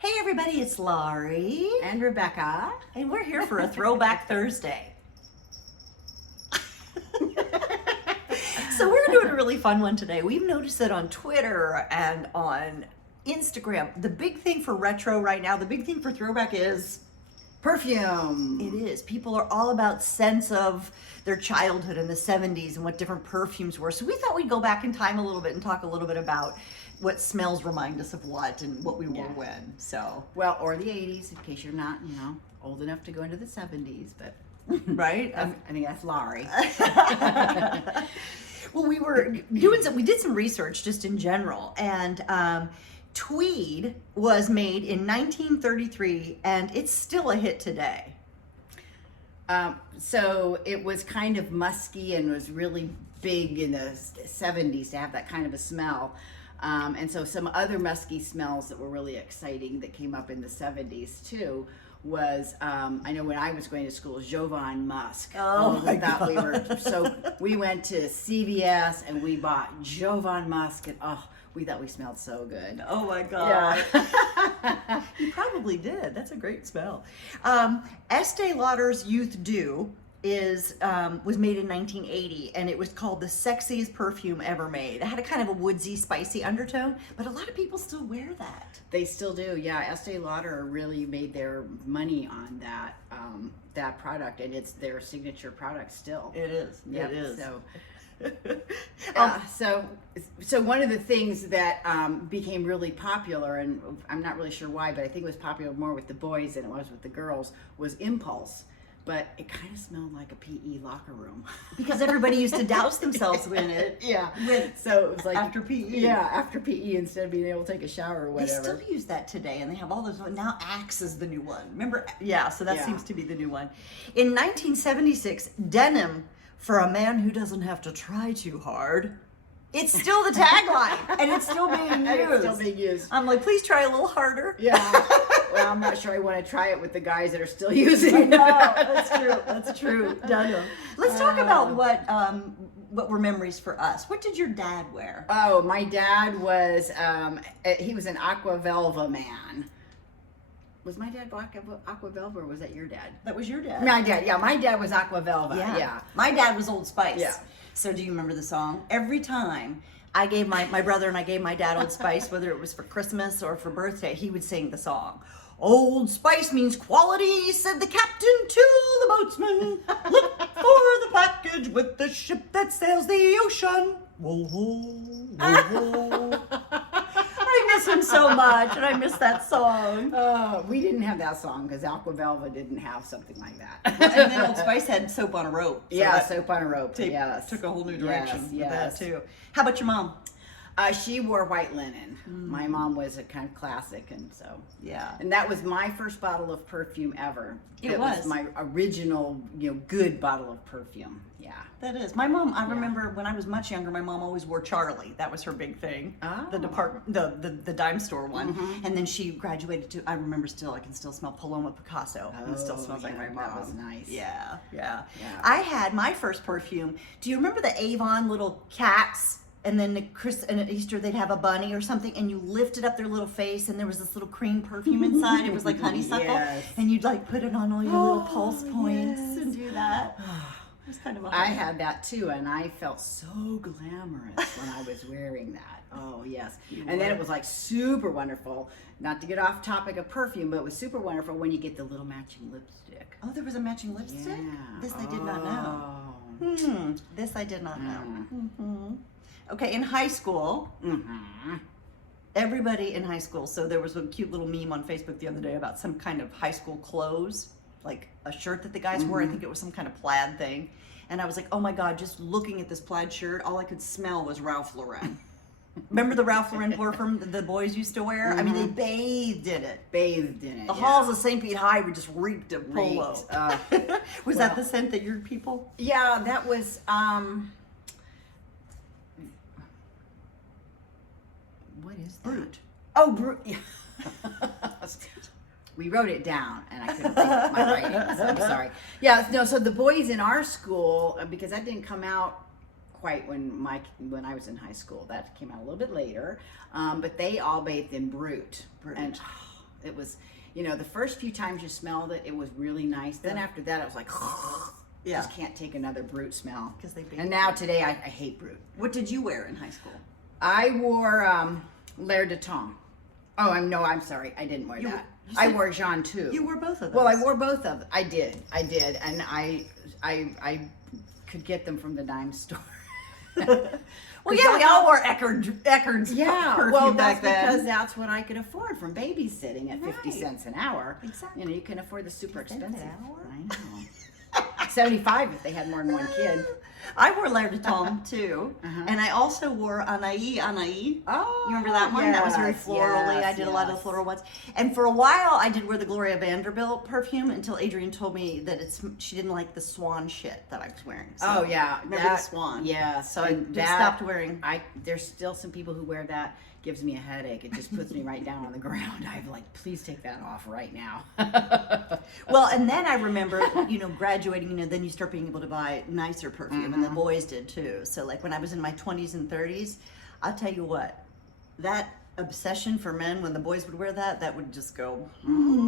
Hey everybody, it's Laurie. And Rebecca. And we're here for a Throwback Thursday. So we're doing a really fun one today. We've noticed that on Twitter and on Instagram, the big thing for retro right now, the big thing for throwback is Perfume. it is. People are all about scents of their childhood in the 70s and what different perfumes were. So we thought we'd go back in time a little bit and talk a little bit about what smells remind us of what and what we wore when. So, well, or the 80s, in case you're not, old enough to go into the 70s, but right? I think that's Laurie. Well, we did some research just in general, and Tweed was made in 1933, and it's still a hit today. So it was kind of musky and was really big in the 70s to have that kind of a smell. And so some other musky smells that were really exciting that came up in the 70s too was, I know when I was going to school, Jovan Musk. Oh my God. We went to CVS and we bought Jovan Musk, and we thought we smelled so good. Oh my God. Yeah. You probably did. That's a great smell. Estee Lauder's Youth Dew was made in 1980, and it was called the sexiest perfume ever made. It had a kind of a woodsy, spicy undertone, but a lot of people still wear that. They still do, yeah. Estee Lauder really made their money on that product, and it's their signature product still. It is. Yep. It is. So one of the things that became really popular, and I'm not really sure why, but I think it was popular more with the boys than it was with the girls, was Impulse. But it kind of smelled like a PE locker room. Because everybody used to douse themselves in it. Yeah. So it was like after PE. Yeah, after PE, instead of being able to take a shower or whatever. They still use that today, and they have all those. Now Axe is the new one. Remember? Yeah, so that seems to be the new one. In 1976, denim for a man who doesn't have to try too hard. It's still the tagline, and it's still being used. It's still being used. I'm like, please try a little harder. Yeah. Well, I'm not sure I want to try it with the guys that are still using it. No, that's true. That's true. Denim. Let's talk about what were memories for us. What did your dad wear? Oh, my dad was he was an Aqua Velva man. Was my dad Aqua Velva, or was that your dad? That was your dad. My dad, yeah. My dad was Aqua Velva. Yeah. My dad was Old Spice. Yeah. So do you remember the song? Every time I gave my brother and I gave my dad Old Spice, whether it was for Christmas or for birthday, he would sing the song. Old Spice means quality, said the captain to the boatsman. Look for the package with the ship that sails the ocean. Whoa, whoa, whoa, whoa. I miss him so much, and I miss that song. We didn't have that song because Aqua Velva didn't have something like that. Well, and then Old Spice had Soap on a Rope. So yeah, Soap on a Rope. Yes. Took a whole new direction Yes. with that too. How about your mom? She wore white linen. My mom was a kind of classic, and so Yeah. And that was my first bottle of perfume ever. It was was my original, good bottle of perfume. Yeah. That is. My mom, I remember when I was much younger, my mom always wore Charlie. That was her big thing. Oh. The dime store one. And then she graduated to, I can still smell Paloma Picasso. And it still smells like my mom. That was nice. Yeah. Yeah. I had my first perfume. Do you remember the Avon little cats? And then at Easter they'd have a bunny or something, and you lifted up their little face, and there was this little cream perfume inside. It was like honeysuckle, Yes. and you'd like put it on all your little pulse points and do that. It was kind of a I had that too, and I felt so glamorous when I was wearing that. Oh, yes. And then it was like super wonderful, not to get off topic of perfume, but it was super wonderful when you get the little matching lipstick. Oh, there was a matching lipstick? Yeah. This I did not know. This I did not know. Okay, in high school, everybody in high school, so there was a cute little meme on Facebook the other day about some kind of high school clothes, like a shirt that the guys wore. I think it was some kind of plaid thing. And I was like, oh my God, just looking at this plaid shirt, all I could smell was Ralph Lauren. Remember the Ralph Lauren perfume the boys used to wear? I mean, they bathed in it. The halls of St. Pete High were just reeked of polo. Was that the scent that your people? Yeah, that was, what is that? Brute. Oh, Brute. Yeah. We wrote it down, and I couldn't think of my writing, so I'm sorry. Yeah, no, so the boys in our school, because that didn't come out quite when I was in high school. That came out a little bit later, but they all bathed in Brute. And It was, the first few times you smelled it, it was really nice. Then after that, it was like, Yeah. just can't take another Brut smell. 'Cause they bake And now today, I hate Brut. What did you wear in high school? I wore L'air de Temps. Oh, I'm sorry. I didn't wear that. I said- wore Jean too. You wore both of those. Well, I wore both of them. I did, and I could get them from the dime store. Well, yeah, we all wore Eckerd's Yeah, perfume well, back that's then. because that's what I could afford from babysitting at 50 Right. cents an hour. Exactly. You can afford the super 50 cents expensive. an hour? I know. 75 if they had more than one kid. I wore L'air de Temps too, Uh-huh. and I also wore Anaïs. Oh, You remember that one? That was very yes, florally. I yes, did a lot of the yes. floral ones. And for a while, I did wear the Gloria Vanderbilt perfume until Adrienne told me that she didn't like the swan shit that I was wearing. So, Oh yeah, remember the swan? Yeah, So I and just stopped wearing. There's still some people who wear that. Gives me a headache. It just puts me right down on the ground. I'm like, please take that off right now. Well, and then I remember, graduating, then you start being able to buy nicer perfume, and the boys did too. So, like, when I was in my 20s and 30s, I'll tell you what, that obsession for men, when the boys would wear that would just go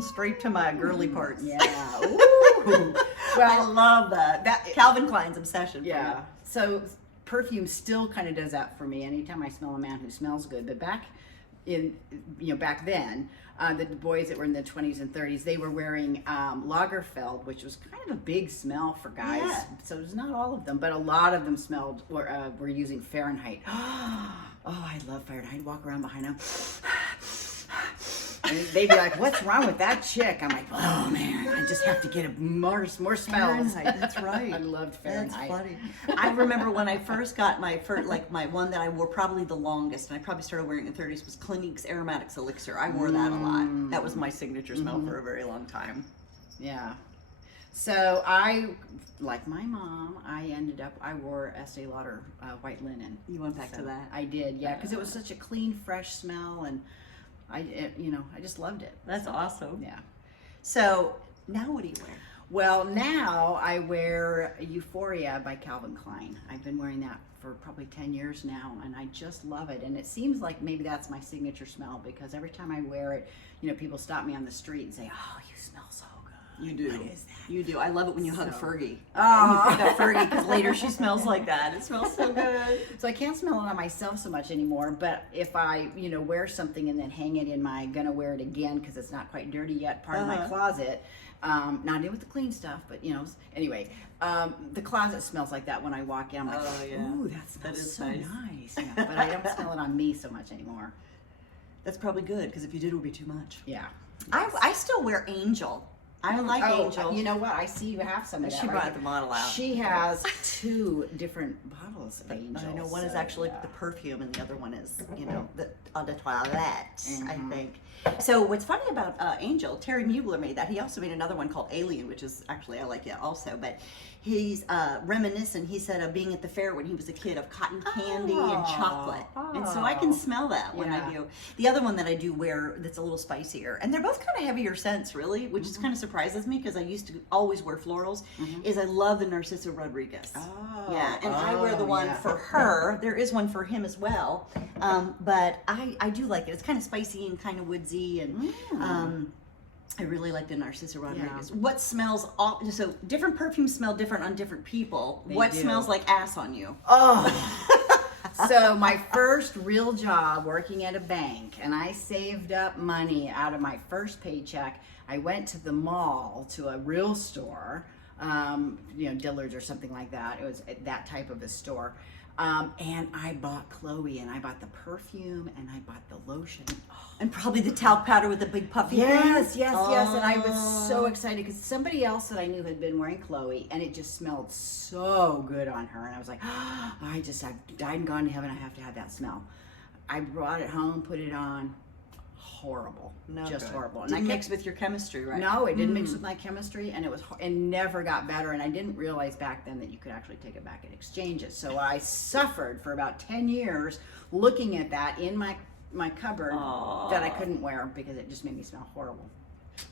straight to my girly parts. Yeah. Ooh. I Well, love that. Calvin Klein's obsession. For yeah. me. So perfume still kind of does that for me. Anytime I smell a man who smells good, but back then, the boys that were in the 20s and 30s, they were wearing Lagerfeld, which was kind of a big smell for guys. Yeah. So it's not all of them, but a lot of them were using Fahrenheit. Oh, I love Fahrenheit. I'd walk around behind them. And they'd be like, "What's wrong with that chick?" I'm like, "Oh man, I just have to get more smells." Fahrenheit, that's right. I loved Fahrenheit. That's funny. I remember when I first got my one that I wore probably the longest, and I probably started wearing in the 30s, was Clinique's Aromatics Elixir. I wore that a lot. That was my signature smell for a very long time. Yeah. So I, like my mom, I wore Estee Lauder white linen. You went back to that? I did, yeah, because it was such a clean, fresh smell, and I just loved it. That's awesome. Yeah. So now what do you wear? Well, now I wear Euphoria by Calvin Klein. I've been wearing that for probably 10 years now, and I just love it. And it seems like maybe that's my signature smell, because every time I wear it, people stop me on the street and say, "Oh, you smell so good." You do. What is that? You do. I love it when you hug So- Fergie. Oh. And you pick up Fergie, because later she smells like that. It smells so good. So I can't smell it on myself so much anymore, but if I, wear something and then hang it in my gonna wear it again because it's not quite dirty yet part of my closet, not in with the clean stuff, but anyway, the closet smells like that when I walk in. I'm like, Oh, yeah. ooh, that smells is so nice. nice. Yeah, but I don't smell it on me so much anymore. That's probably good, because if you did, it would be too much. Yeah. I still wear Angel. I like Angel. You know what? I see you have some of that. She right brought there. the model out. She has 2 different bottles of Angel. I know one is so, actually yeah. the perfume, and the other one is, the eau de toilette, I Mhm. think. So what's funny about Angel, Terry Mugler made that. He also made another one called Alien, which is actually, I like it also, but he's reminiscent, he said, of being at the fair when he was a kid, of cotton candy and chocolate. And so I can smell that when I Yeah. do. The other one that I do wear that's a little spicier, and they're both kind of heavier scents, really, which is kind of surprises me, because I used to always wear florals, is I love the Narciso Rodriguez. Oh, Yeah, and I wear the one for her. There is one for him as well, but I do like it. It's kind of spicy and kind of woodsy, and I really like the Narciso Rodriguez. Yeah. What smells so different perfumes smell different on different people. What do. smells like ass on you? Oh. So my first real job working at a bank, and I saved up money out of my first paycheck. I went to the mall, to a real store, Dillard's or something like that. It was that type of a store. And I bought Chloe, and I bought the perfume, and I bought the lotion. Oh, And probably the talc powder with the big puffy yes, thing. yes, yes. And I was so excited because somebody else that I knew had been wearing Chloe, and it just smelled so good on her. And I was like, I've died and gone to heaven. I have to have that smell. I brought it home, put it on. Horrible. No just good. horrible. And Didn't I kept- mix with your chemistry, right? No, it didn't mix with my chemistry, and it never got better. And I didn't realize back then that you could actually take it back and exchange it. So I suffered for about 10 years looking at that in my cupboard that I couldn't wear because it just made me smell horrible.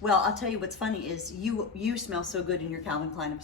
Well, I'll tell you what's funny is you smell so good in your Calvin Klein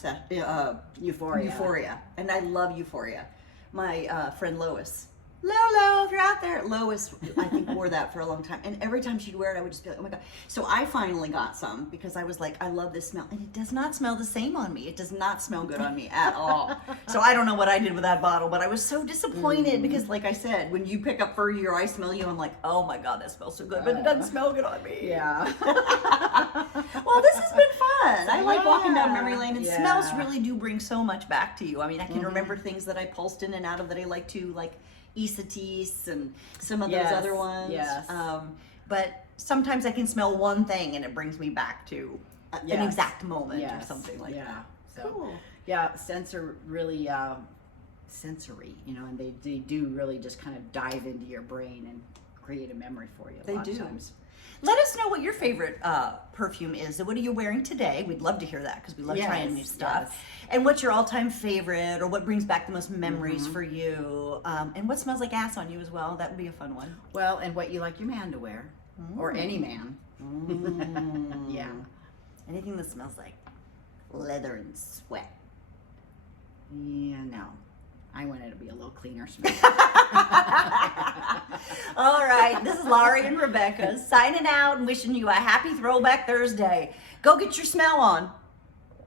Euphoria. Euphoria, and I love Euphoria. My friend Lois, Lolo, if you're out there. Lois, I think, wore that for a long time. And every time she'd wear it, I would just be like, oh my God. So I finally got some because I was like, I love this smell. And it does not smell the same on me. It does not smell good on me at all. So I don't know what I did with that bottle, but I was so disappointed because, like I said, when you pick up Fergie or I smell you, I'm like, oh my God, that smells so good. But it doesn't smell good on me. Yeah. Well, this has been fun. I like walking down memory lane, and Yeah. smells really do bring so much back to you. I mean, I can remember things that I pulsed in and out of that I like to, like Isatis and some of those Yes, other ones. yes. But sometimes I can smell one thing and it brings me back to an Yes. exact moment or Yes. something like Yeah. that. So, Cool. yeah, scents are really sensory, you know, and they do really just kind of dive into your brain and create a memory for you. A They lot do. Of times. Let us know what your favorite perfume is. What are you wearing today? We'd love to hear that because we love trying new Yes, stuff. yes. And what's your all-time favorite, or what brings back the most memories for you? And what smells like ass on you as well? That would be a fun one. Well, and what you like your man to wear, or any man. Yeah. Anything that smells like leather and sweat. Yeah, no. I want it to be a little cleaner smell. All right, this is Laurie and Rebecca signing out and wishing you a happy Throwback Thursday. Go get your smell on.